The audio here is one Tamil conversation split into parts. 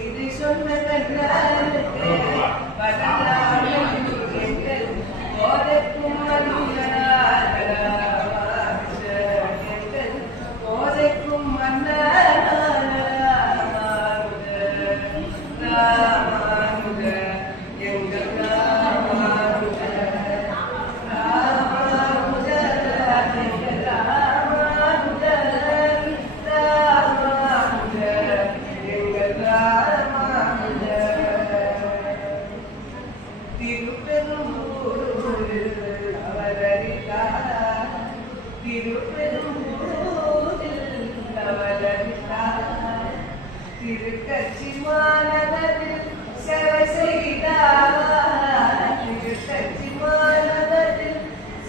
இது சொன்ன கண்ணாருக்கு வரலாறு எங்கள் போதைக்கும் எங்கள் போதைக்கும் ராமானுக எங்கள் ராமானுக ராமானுக எங்கள் ராமானுக ராமானுக எங்கள் ராமானுக திருப்பெரும்பூரில் அவதரித்தார் திருப்பெரும்பூரில் அவதரித்தார் திருக்கட்சி மாநகரில் சேவை செய்தார் திருக்கட்சி மாநகரில்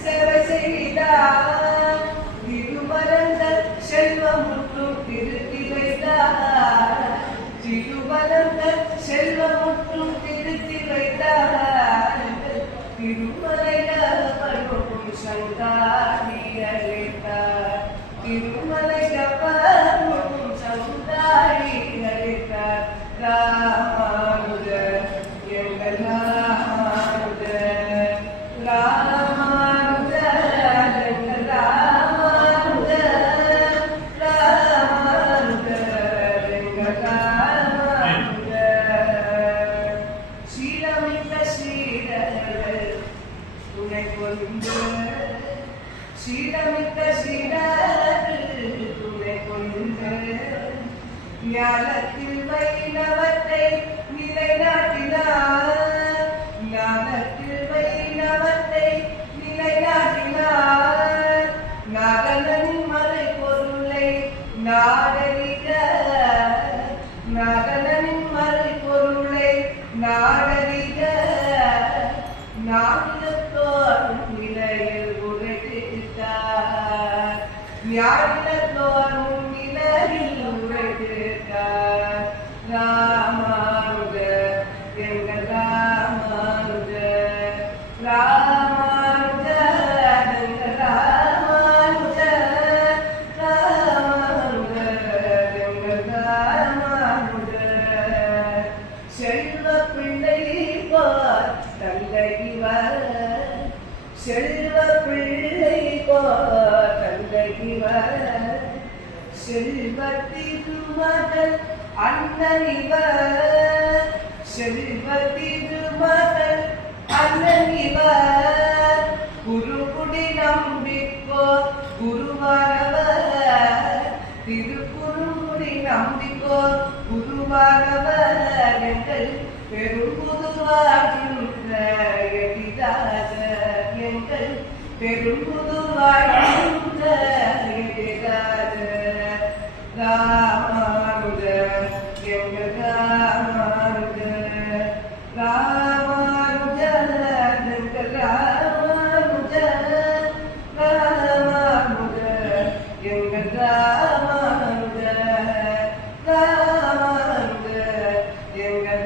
சேவை செய்தார் திருமரங்கள் செல்வமுற்றும் திருத்தி வைத்தார் திருமரங்கள் செல்வமுற்றும் திருத்தி வைத்தார் திருமலைகள் பருவம் சந்தாடி அழைத்தார் திருமலைகள் பருவம் சந்தாடி அழைத்தார் ராமானுஜ எங்கள் ராமானுஜ ராமானுஜ எங்கள் ராமானுஜ ராமானுஜ எங்கள் ராமானுஜ சீலமிக்க சீடர்கள் துணை கொண்டு சீலமிக்க சீடர்கள் துணை கொண்டு ஞானத்தில் வைணவத்தை நிலைநாட்டினார் ஞானத்தில் வைணவத்தை நிலைநாட்டினார் நாகனின் மறை பொருளை நாடறிக நாகனின் மறை பொருளை நாடறிக நாடினத்தோறும் நிலையில் உரைத்திட்டார் ஞானினத்தோறும் நிலையில் உரைத்திட்டார் ராமானுஜ எங்கள் ராமானுஜ ராமானுஜ எங்கள் ராமானுஜ ராமானுஜ எங்கள் ராமானுஜ செல்வ பிள்ளை போர் தந்தை இவர் செல்வ பிள்ளை போர் தந்தை இவர் செல்வ திருமகள் அண்ணன் இவர் செல்வ திருமகள் அண்ணன் இவர் குருகுடி நம்பிக்கோ குருவானவர் திருக்குறுங்குடி நம்பிக்கோ குருவானவர் எங்கள் பெரும்புதுவாழ்கின்ற எதிராஜர் எங்கள் பெரும்புதுவாழ்கின்ற எதிராஜர் ராமானுஜ எங்கள் ராமானுஜ ராமானுஜ எங்கள் ராமானுஜ ராமானுஜ எங்கள் ராமானுஜ ராமானுஜ எங்கள்